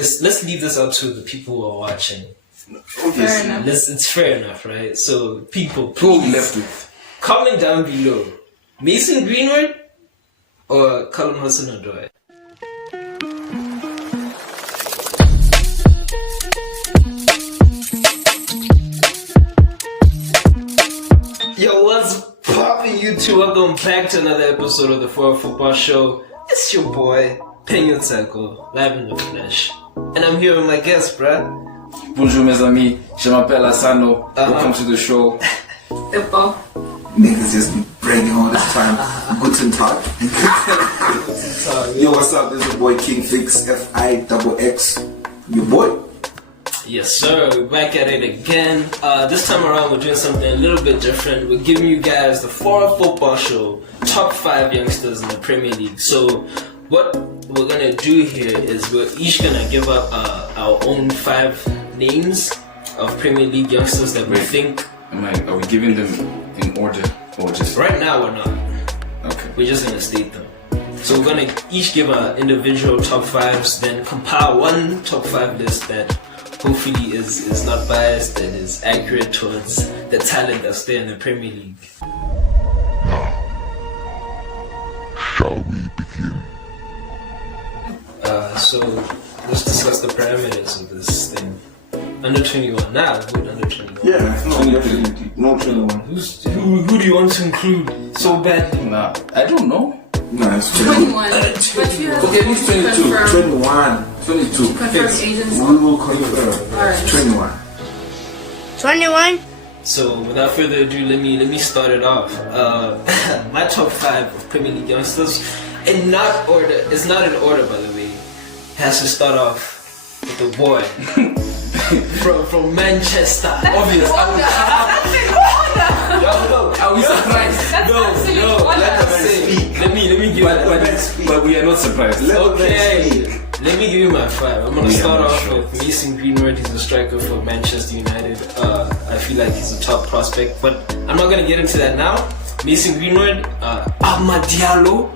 Let's leave this up to the people who are watching. Obviously. It's fair enough, right? So, people, Who are we please left with? comment down below. Mason Greenwood or Callum Hudson-Odoi? Yo, what's poppin', YouTube? Welcome back to another episode of the For Football Show. It's your boy, Penyo Tsako, live in the flesh. And I'm here with my guest, bruh. Bonjour mes amis, je m'appelle Asano. Welcome to the show. Niggas just be bragging all this time. Guten Tag. Yo, what's up? This is your boy King Fix, Fix. Your boy. Yes, sir. We're back at it again. This time around, we're doing something a little bit different. We're giving you guys the For Football Show top 5 youngsters in the Premier League. So, what we're gonna do here is we're each gonna give up our own 5 names of Premier League youngsters that we think. Are we giving them in order or just Right now, we're not. Okay. We're just gonna state them. So we're gonna each give our individual top 5s, then compile one top 5 list that hopefully is not biased and is accurate towards the talent that's there in the Premier League. Shall we begin? So let's discuss the parameters of this thing. Under 21 now, good under 21. Yeah, no 21. Who do you want to include so badly? Nah, I don't know. No, it's 21. But you have Okay, who's 22? 21. 22. confirm agency. We will confirm. Alright. 21. 21. So without further ado, let me start it off. My top 5 of Premier League youngsters, in not order. It's not in order, by the way. Has to start off with the boy from Manchester. Obvious. Are we surprised? No. Let us say. Let me give. But we are not surprised. Okay. Let me give you my 5. I'm gonna We are start not off sure. with Mason Greenwood. He's a striker for Manchester United. I feel like he's a top prospect, but I'm not gonna get into that now. Mason Greenwood, Ahmad Diallo,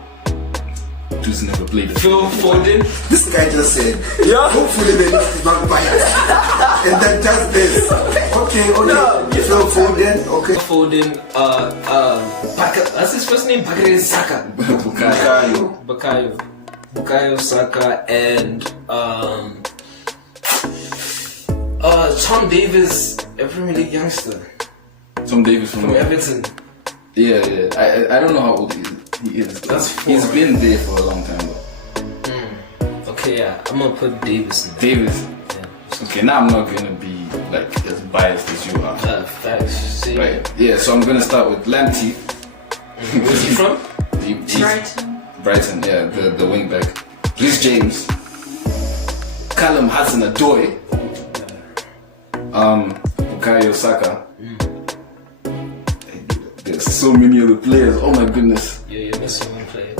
Who's never played it. Phil Foden. This guy just said, hopefully the list is not biased. And then just this. Okay. Phil Foden, okay. Foden, what's his first name? Saka. Bukayo Saka, and Tom Davis, a Premier League youngster Tom Davis from from Everton. Yeah. I don't know how old he is. That's 4. He's been there for a long time though. Okay, yeah, I'm gonna put Davis in there. Davis. Yeah. Okay, now I'm not gonna be like as biased as you are. Facts. See? Right. Yeah, so I'm gonna start with Lamptey. Where's he from? Brighton, yeah, the wing back. Reece James. Callum Hudson Odoi. Bukayo Saka. There's so many other players. Oh my goodness. Yeah, you're missing one player.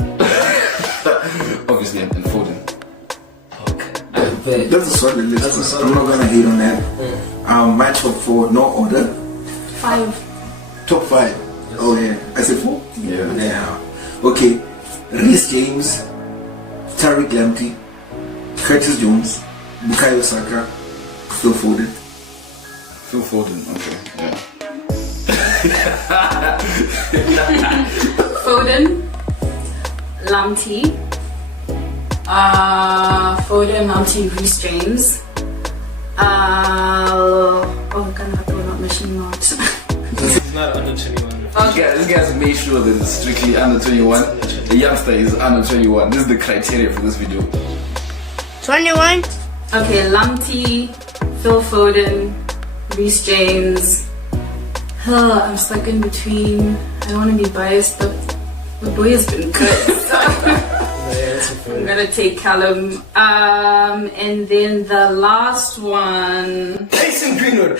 Obviously, and Foden. Okay. That's a solid list. I'm not gonna hate on that. My top 4, no order. 5. Top 5. Oh yeah. I said 4? Yeah. Okay. Reece James, Tariq Lamptey, Curtis Jones, Bukayo Saka, Phil Foden. Phil Foden, okay, yeah. Foden. Lamptey. Reece James. We're not missing out. He's not under 21. This guy's made sure that it's strictly under 21. The youngster is under 21. This is the criteria for this video. 21. Okay, Lamptey, Phil Foden, Reece James. I'm stuck in between. I don't want to be biased, but the boy has been good. So I'm gonna take Callum. And then the last one. Mason Greenwood.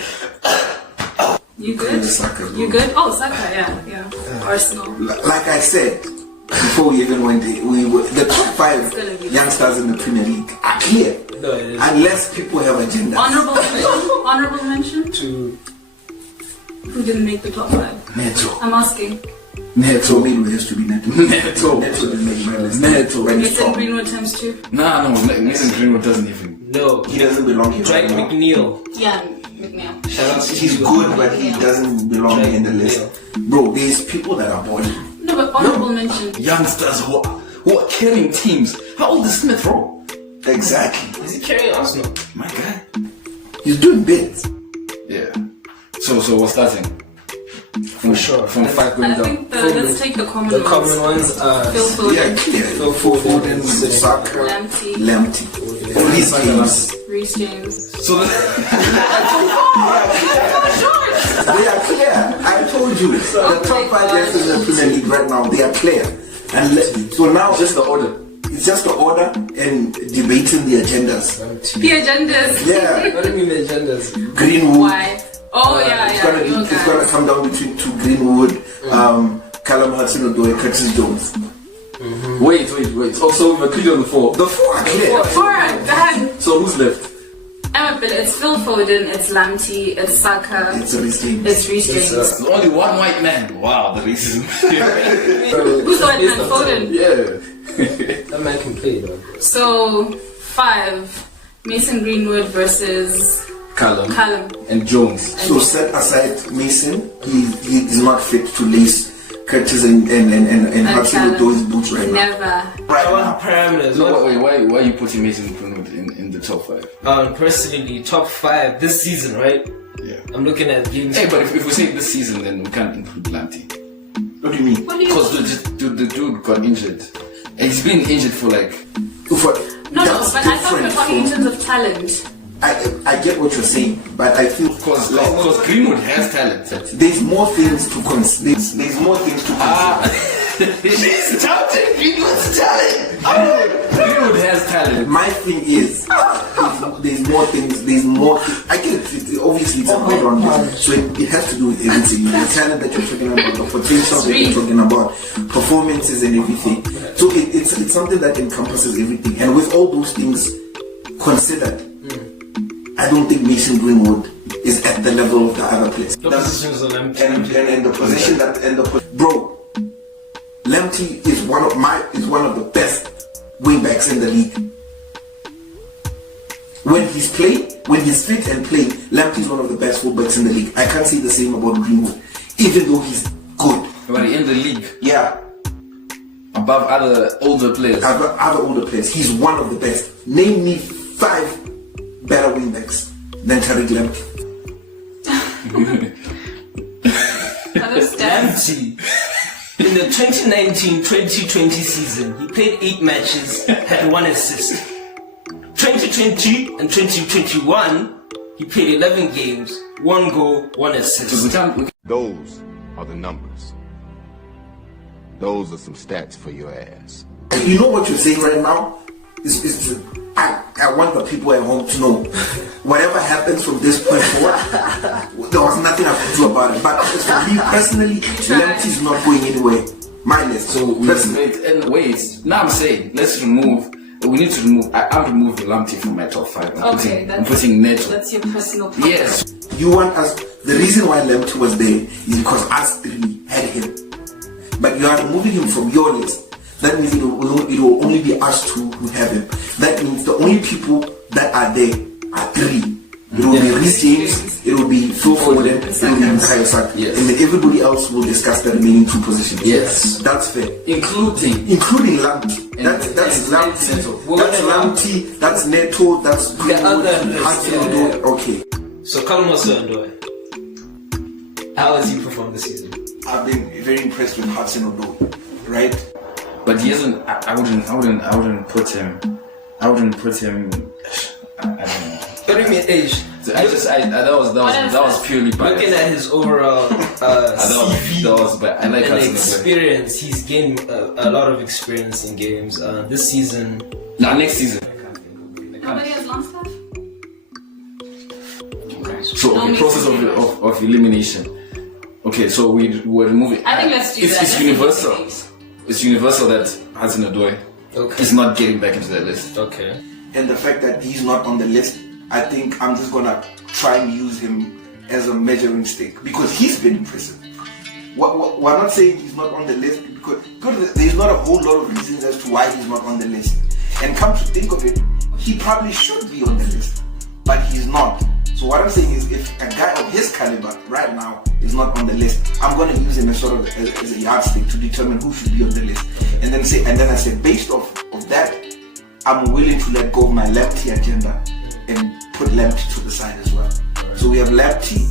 You good? Saka, bro. You good? Oh, Saka, yeah. Arsenal. Like I said before we even went, the top 5 youngsters in the Premier League are clear. No, it is. Unless people have agendas. Honorable mention. To Who didn't make the top 5? Neto. I'm asking. So Greenwood has to be Neto. Neto. Neto didn't make my list. Neto. When he's Mason top. Greenwood times 2. No, Mason Greenwood doesn't even. No, He doesn't belong here. Dwight right now. McNeil. Yeah, McNeil. Shout out to He's you. good, but he doesn't belong Dwight in the list. Bro, there's people that are balling. No, but honorable mention. Youngsters who are carrying teams. How old is Smith Rowe? Exactly. Is he carrying Arsenal? My guy. He's doing bits. Yeah. So we're starting. For sure. From 5 going I down. think let's take the common The ones. common ones are Phil Foden, Yeah, clear. Phil Foden, Foden, Saka, Lamptey, Lamptey. These games, Reece James. So they are clear. I told you. The top 5 youngsters in the Premier League right now, they are clear. And so now just the order. it's just the order and debating the agendas. The agendas. Yeah, What do you mean the agendas? Greenwood. Why? Oh, yeah. It's gonna come down between 2 Greenwood, Callum Hudson Odoi, Curtis Jones. Wait. Oh, so we've agreed on the 4. The 4 are clear. Alright, done. So who's left? It's Phil Foden, it's Lamptey, it's Saka, It's a mistake. it's Reece James. There's only one white man. Wow, the racism. Who's the white man? Foden. Yeah. That man can play though. So, 5. Mason Greenwood versus Callum Callum. and Jones. So set aside Mason, he's not fit to lace Curtis and Hudson Callum. Odoi's boots right now. Never. Right Our now. parameters. No, wait, why are you putting Mason Greenwood in the top 5? Personally, top 5 this season, right? Yeah. I'm looking at games. Hey, but if we say this season, then we can't include Lamptey. What do you mean? What do you Because the dude got injured. And he's been injured for like... No, but I thought we were talking in terms of talent. I get what you're saying, but I feel Because Greenwood has talent. there's more things to consider. There's more things to consider. He's talented. Greenwood's talent. Greenwood has talent. My thing is, there's more things. There's more. I get it. Obviously, it's a background business, so it has to do with everything. The talent that you're talking about, the potential that you're talking about, performances and everything. So it's something that encompasses everything. And with all those things considered, I don't think Mason Greenwood is at the level of the other players. The positions of them. And the position that bro, Lamptey is one of the best wing backs in the league. When he's fit and playing, Lamptey is one of the best fullbacks in the league. I can't say the same about Greenwood, even though he's good. But in the league, Yeah, above other older players. other older players, he's one of the best. Name me 5 better wing backs than Tariq Lamptey. Other stats. Lamptey. In the 2019-2020 season, he played 8 matches, had 1 assist. 2020 and 2021, he played 11 games, 1 goal, 1 So assist. we can't Those are the numbers. Those are some stats for your ass. You know what you're saying right now? I want the people at home to know whatever happens from this point forward, there was nothing I could do about it. But for me personally, Lamptey is not going anywhere. My list. So wait. Now I'm saying let's remove. We need to remove. I'm removing Lamptey from my top 5. I'm putting Neto. That's your personal preference. Yes. You want us? The reason why Lamptey was there is because us 3 had him. But you are removing him from your list. That means it will only be us 2 who have him. That means the only people that are there are 3. It will be Reece James, it will be Phil Foden, it will be Bukayo Saka. Yes. And then everybody else will discuss the remaining 2 positions. Yes. That's fair. Including Lamptey. That's Lamptey. Neto. That's Lamptey. That's Neto. That's Greenwood. Hudson Odoi. Okay. So Callum Hudson Odoi. How has he performed this season? I've been very impressed with Hudson Odoi. Right? But he hasn't. I wouldn't put him. I don't know. What do you mean age? That was purely biased. Looking at his overall CV that was bad. I like and Hudson Odoi. experience, he's gained a lot of experience in games. This season, Next season. Nobody has long stuff? So process of elimination. Okay, so we're removing. I think let's do that. It's universal. It's universal that Hudson Odoi is not getting back into that list. okay. And the fact that he's not on the list, I think I'm just gonna try and use him as a measuring stick because he's been impressive. we're not saying he's not on the list because there's not a whole lot of reasons as to why he's not on the list. And come to think of it, he probably should be on the list, but he's not. So what I'm saying is, if a guy of his caliber right now is not on the list, I'm going to use him as sort of as a yardstick to determine who should be on the list. And then I said, based off of that, I'm willing to let go of my Lamptey agenda and put Lamptey to the side as well. So we have Lamptey,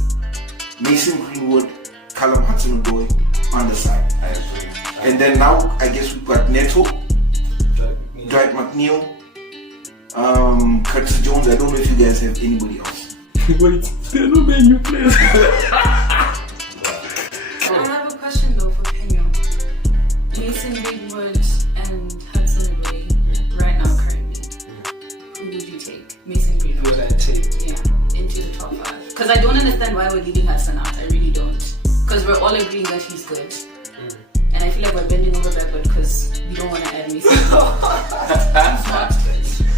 Mason Greenwood, Callum Hudson-Odoi on the side. I agree. And then now I guess we've got Neto, Dwight McNeil, Curtis Jones. I don't know if you guys have anybody else. Wait, there are no menu players. I have a question though for Penyo. Mason Greenwood and Hudson Odoi right now currently. Who would you take? Mason Greenwood. Who would I take? Yeah, into the top 5. Because I don't understand why we're leaving Hudson out. I really don't. Because we're all agreeing that he's good. And I feel like we're bending over backward because we don't want to add Mason.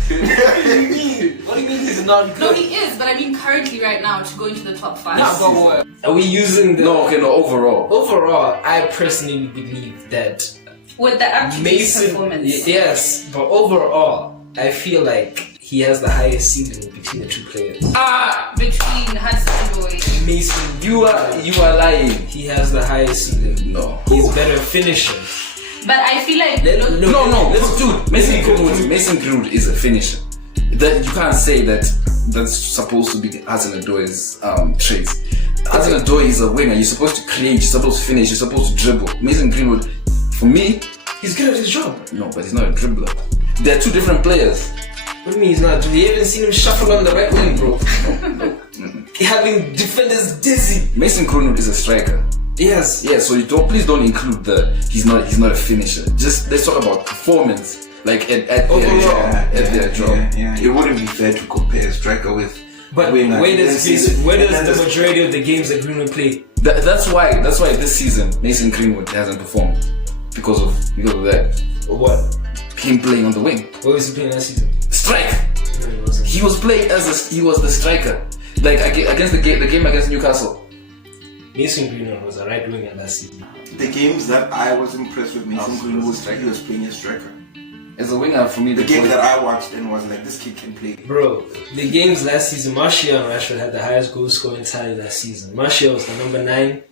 What do you mean? What do you mean he's not good? No, he is, but I mean currently right now to go into the top 5. Nah, but what? Are we using the... No, overall. Overall, I personally believe that With the actual Mason... performance. Yes, but overall, I feel like he has the highest ceiling between the two players. Between Hudson Odoi. Mason, You are lying. he has the highest ceiling. No. He's better finisher. But I feel like... No, dude. Mason Greenwood is a finisher. That you can't say that's supposed to be Hudson Odoi's traits. Hudson Odoi is a winger. You're supposed to create. You're supposed to finish. You're supposed to dribble. Mason Greenwood, for me, He's good at his job. no, but he's not a dribbler. They're two different players. What do you mean he's not? You haven't seen him shuffle on the right wing, bro. Having defenders dizzy. Mason Greenwood is a striker. Yes. Yeah, so please don't include he's not a finisher. Just let's talk about performance, like at their job. Yeah. It wouldn't be fair to compare a striker with But winger. where does the majority of the games that Greenwood play? That's why this season Mason Greenwood hasn't performed because of that. What? Him playing on the wing. What was he playing last season? Strike. No, he wasn't. He was playing he was the striker. Like against the game against Newcastle. Mason Greenwood was a right winger last season. The games that I was impressed with Mason Greenwood, he was playing a striker. As a winger, for me, The game that I watched and was like, this kid can play. Bro, the games last season, Martial and Rashford had the highest goal scoring tally last season. Martial was the number 9,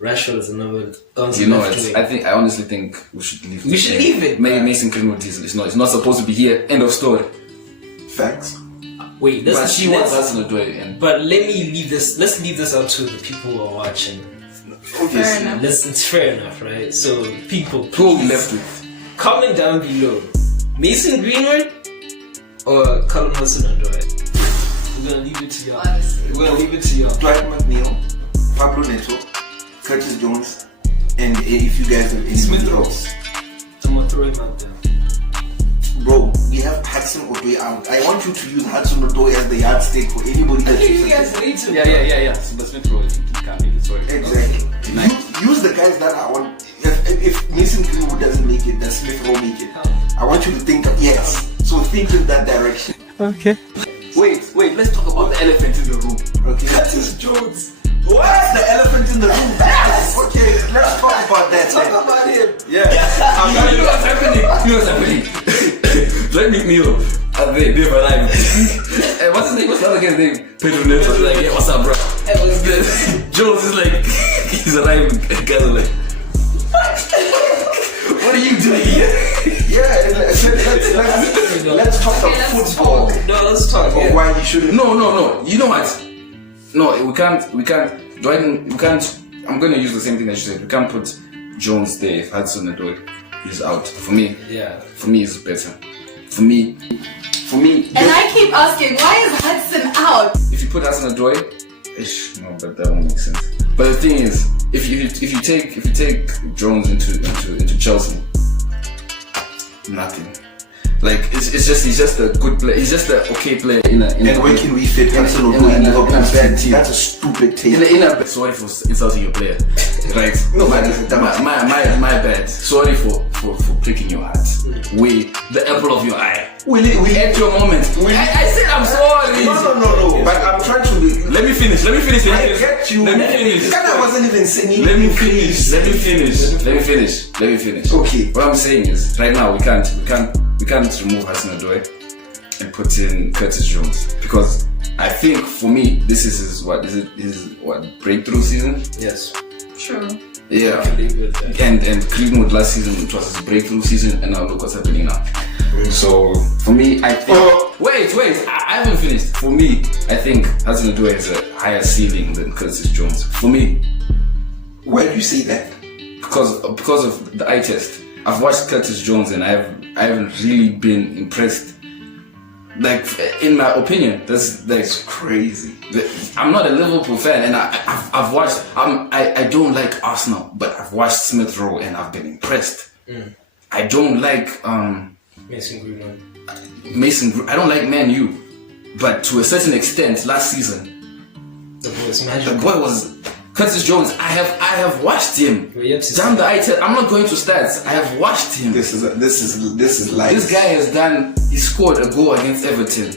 Rashford was the number... I honestly think we should leave. We should leave it. Maybe Mason Greenwood is not supposed to be here. End of story. Facts. Wait, But she wants Hudson Odoi and But let's leave this out to the people who are watching. Fair enough. It's fair enough, right? So, people, who we please left with. comment down below. Mason Greenwood or Callum Hudson-Odoi? We're gonna leave it to y'all. Honestly. We're gonna leave it to y'all. Dwight McNeil, Pablo Neto, Curtis Jones, and if you guys have anybody Smith else. I'm gonna throw him out there. Bro, we have Hudson Odoi out. I want you to use Hudson Odoi as the yardstick for anybody that You guys need to. Yeah. So the Smith Rowe, he can't make it. Sorry. Exactly. Use the guys that I want. If Mason Greenwood doesn't make it, does Smith Rowe make it? I want you to think of yes. So think in that direction. Okay. Wait. Let's talk about the elephant in the room. Okay. Curtis Jones. What's the elephant in the room? Okay, let's talk about that. Talk about him. Yeah. You know what's happening? Let me kneel. They've arrived. What's his name? What's the other guy's name? Pedro Neto. Like, yeah, what's up, bro? Jones is like, he's arriving. Guys are like, what are you doing here? Yeah, let's talk about football. No, let's talk. Or why you shouldn't. No. You know what? No, we can't. I'm going to use the same thing that you said. We can't put Jones there if Hudson Odoi is out. For me, it's better. For me. And I keep asking, why is Hudson out? If you put Hudson Odoi, no, but that won't make sense. But the thing is, if you take Jones into Chelsea, nothing. Like he's just a good player. He's just an okay player in a. And where can we fit Hudson Odoi in Liverpool's bad team? That's a stupid take. Sorry for insulting your player, right? No, my bad. Sorry for pricking your heart. The apple of your eye. At your moment. I said I'm sorry. No. But I'm trying to. Let me finish. Let me finish. I get you. Let me finish. Ghana wasn't even singing. Let me finish. Okay. What I'm saying is, right now we can't remove Hudson Odoi and put in Curtis Jones, because I think for me this is his breakthrough season. Yes. Sure. Yeah. And Greenwood last season, it was his breakthrough season, and now look what's happening now. So for me, I think. Wait! I haven't finished. For me, I think Hudson Odoi has a higher ceiling than Curtis Jones. For me. Why do you say that? Because of the eye test. I've watched Curtis Jones and I haven't really been impressed. Like, in my opinion, that's crazy. I'm not a Liverpool fan, and I've watched. I don't like Arsenal, but I've watched Smith Rowe and I've been impressed. I don't like Mason Greenwood. I don't like Man U, but to a certain extent, last season, The boy's magical. the boy was. Curtis Jones, I have watched him. Damn the eye test. I'm not going to stats. I have watched him. This is life. This guy he scored a goal against Everton.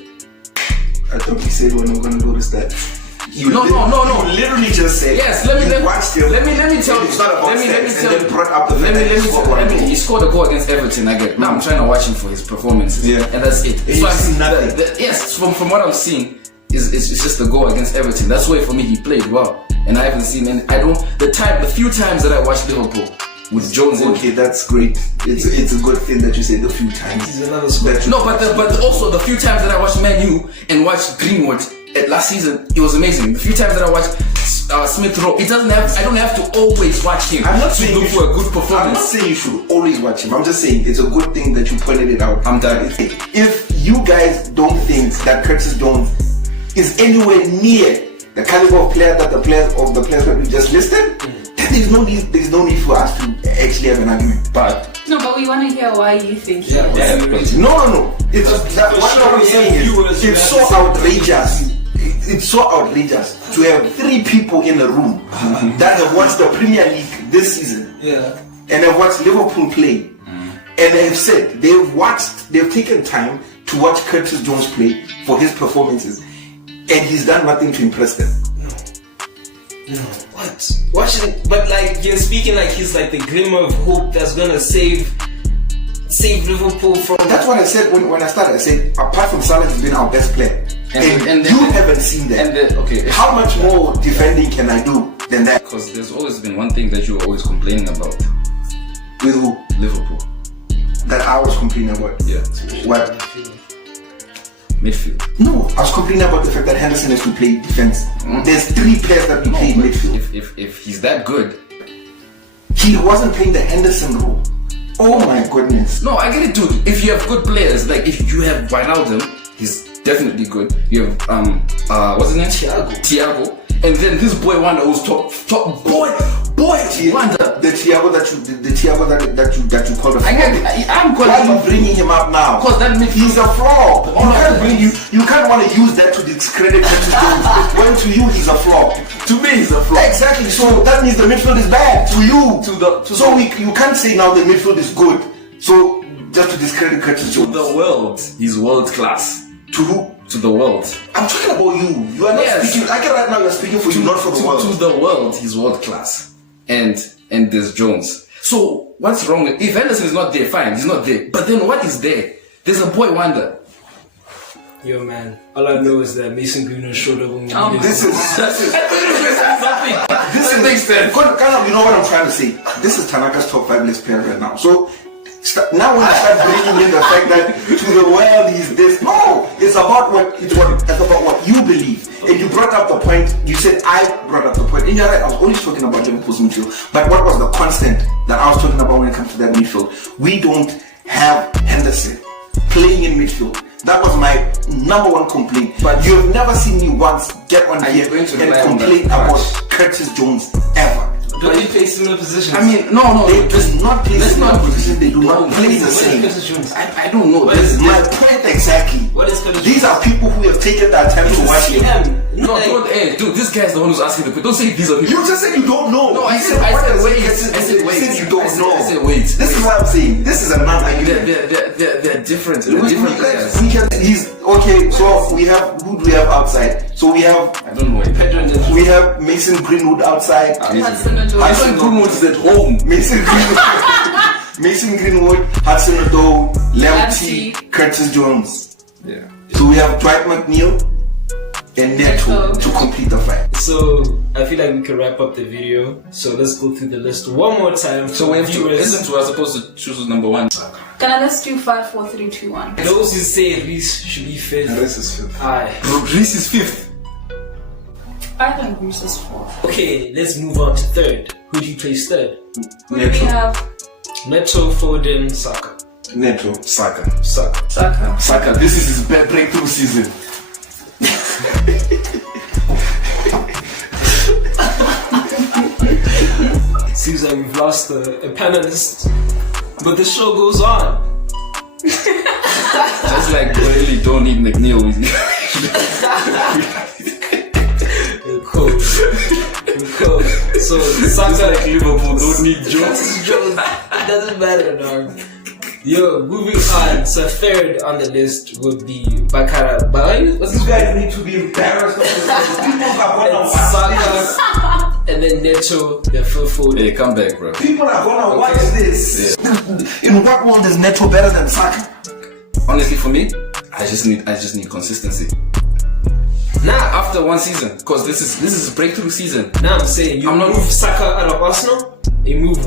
I thought you said we're not gonna go to stats. No. You literally just said. Yes, watched him. Let me tell you. It's not about stats, and then brought up the fact Let that he scored one goal. he scored a goal against Everton. I get. Now I'm trying to watch him for his performances. Yeah. And that's it. And you've seen nothing. Yes, from what I'm seeing, it's just a goal against Everton. That's why for me he played well. And I haven't seen any. The few times that I watched Liverpool with Jones in. Okay, that's great. It's a good thing that you said a few times. He's another squad. No, but also the few times that I watched Man U and watched Greenwood last season, it was amazing. The few times that I watched Smith Rowe, I don't have to always watch him. I'm not to saying look you for a good I'm not performance. saying you should always watch him. I'm just saying it's a good thing that you pointed it out. I'm done. If you guys don't think that Curtis Jones is anywhere near the caliber of players that the players that we just listed, then there's no need for us to actually have an argument. But No, but we want to hear why you think he was. No. It's what I'm saying is it's so outrageous. It's so outrageous to have 3 people in a room that have watched the Premier League this season, and have watched Liverpool play, and they've said they've taken time to watch Curtis Jones play for his performances, and he's done nothing to impress them. No, what? But like you're speaking like he's like the glimmer of hope that's gonna save Liverpool from. That's what I said when I started. I said apart from Salah, he's been our best player, and you haven't seen that. How much more defending can I do than that? because there's always been one thing that you were always complaining about With who? Liverpool. That I was complaining about. Yeah. What? Midfield. No, I was complaining about the fact that Henderson has to play defense. There's 3 players that we play in midfield. If he's that good. He wasn't playing the Henderson role. Oh my goodness. No, I get it, dude. If you have good players, like if you have Wijnaldum, he's definitely good. You have what's his name? Thiago. And then this boy Wonder who's top boy Wonder. The Thiago that you call the I'm Why are you bringing him up now? Because that means He's a flop. You can't want to use that to discredit Curtis Jones. When to you he's a flop. to me he's a flop. Exactly. So that means the midfield is bad to you. You can't say now the midfield is good. So just to discredit Curtis To Jones. the world, he's world class. To who? To the world. I'm talking about you. You are not speaking. Like right now, you're speaking for you, not for the world. To the world, he's world class. And there's Jones. So what's wrong with if Henderson is not there? Fine, he's not there. But then what is there? There's a boy Wonder. Yo man, all I know is that Mason Greenwood showed up when we needed This him. is. You know what I'm trying to say? This is Tanaka's top 5 list player right now. So now when you start bringing in the fact that to the world he's this, no, it's about what you believe. And you brought up the point. You said I brought up the point. And you're right. I was only talking about Liverpool's midfield. But what was the constant that I was talking about when it comes to that midfield? We don't have Henderson playing in midfield. That was my number 1 complaint. But you've never seen me once get on here and complain about Curtis Jones ever. Don't you play similar positions? I mean, no. They do not play let's similar not- positions. They do not play the What is same. Curtis Jones? I don't know. What is My point exactly. What is Curtis These Jones? are people who have taken the time to watch him. No, hey, dude, this guy's the one who's asking the question. Don't say these are people. You just said you don't know. No, I You said wait. You said you don't know. I said wait. This is what I'm saying. This is a non-argument. They're different. They're different players. Okay, so we have, who do we have outside? So we have, I don't know. Pedro Neto. we have Mason Greenwood outside. Hudson Odoi. Hudson Greenwood is at home. Mason Greenwood, Mason Greenwood, Hudson Odoi, Lamptey, Curtis Jones. Yeah. So we have Dwight McNeil and Neto to complete the fight. So I feel like we can wrap up the video. So let's go through the list one more time. So we have to viewers. listen to. We're supposed to choose number one. Can I let's do 5, 4, 3, 2, 1? Those who say Reese should be fifth. Reese is fifth. Aye. Bro, Reese is fifth. I think Reese is 4th. Okay, let's move on to third. Who do you place third? Who do we have? Neto, Foden, Saka. Neto. Saka. Saka. Saka, this is his breakthrough season. Seems like we've lost a panelist, but the show goes on. Just like really don't need McNeil with you. You're cold. You're cold. So Saka, like Liverpool don't need Jones. It doesn't matter, dog. Yo, moving on. So third on the list would be Bakara. What's his You name? guys need to be embarrassed of yourselves. People are gonna And watch this. Saka, and then Neto, then Phil Foden. Hey, come back, bro. People are gonna watch this. In what world is Neto better than Saka? Honestly, for me, I just need consistency. Nah, After one season, because this is a breakthrough season. I'm saying you I'm not- move Saka out of Arsenal, you move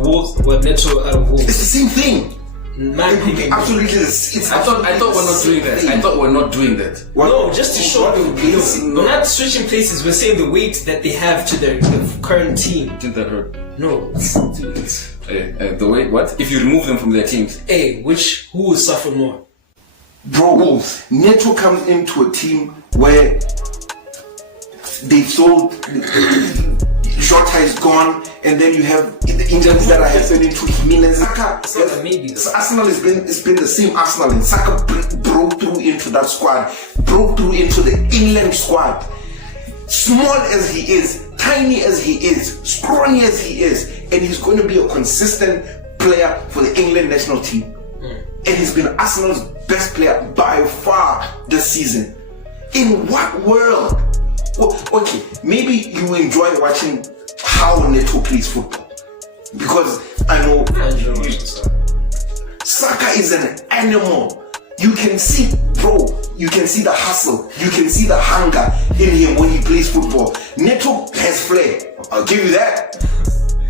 Neto out of It's Wolves. the same thing. Man, picking. Absolutely, it's I thought we're not doing that. I thought we're not doing that. No, just to show you. No. We're not switching places. We're saying the weight that they have to their current team. Didn't that hurt? No, dude. The way what? If you remove them from their teams, Hey, who will suffer more? Bro, Neto comes into a team where they sold Jota is gone, and then you have the injuries that are happening to Jimenez. Saka, So that maybe though. Arsenal it's been the same Arsenal, and Saka broke through into that squad, broke through into the England squad. Small as he is, tiny as he is, scrawny as he is, and he's going to be a consistent player for the England national team. And he's been Arsenal's best player by far this season. In what world? Okay, maybe you enjoy watching how Neto plays football, because I know Saka is an animal. You can see, bro, you can see the hustle, you can see the hunger in him when he plays football. Neto has flair, I'll give you that.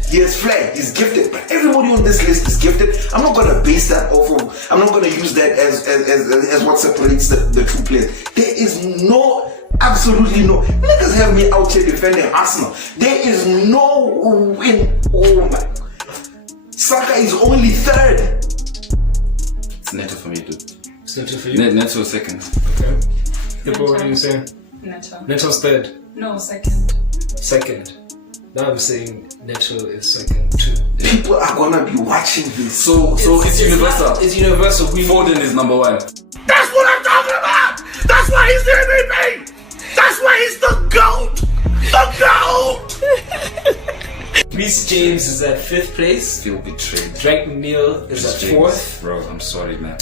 He has flair, he's gifted, but everybody on this list is gifted. I'm not gonna base that off of, I'm not gonna use that as what separates the two players. There is no, absolutely no, niggas have me out here defending Arsenal. There is no win. Oh my, Saka is only third. it's Neto for me, dude. It's Neto for you. Neto second. Okay. What do you say? Neto. Neto's third. No, 2nd. Second. Now I'm saying Neto is second too. People are gonna be watching this. So it's universal. It's universal. Foden is number one. That's what I'm talking about! That's why he's the MVP! That's why he's the GOAT! The GOAT! Reece James is at 5th place. Feel betrayed. Drake McNeil is at 4th. Bro, I'm sorry, man.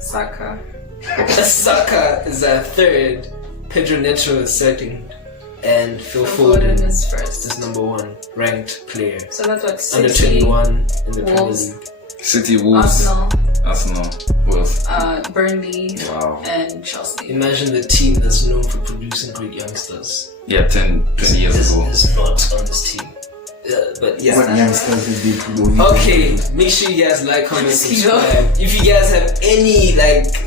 Saka. Saka is at 3rd. Pedro Neto is 2nd. And Phil Foden Foden is 1st. is number 1 ranked player. So that's what Under City, 21 in the Premier Wolves, League. City, Wolves, Arsenal. Who else? Burnley, Wow. and Chelsea. Imagine the team that's known for producing great youngsters. Yeah, 10, 20 years ago. is not on this team. But yeah. What youngsters did they do? Okay, make sure you guys like, comment, subscribe. If you guys have any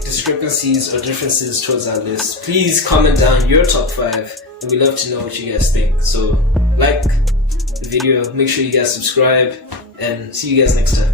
discrepancies or differences towards our list, please comment down your top 5, and we love to know what you guys think. So like the video, make sure you guys subscribe, and see you guys next time.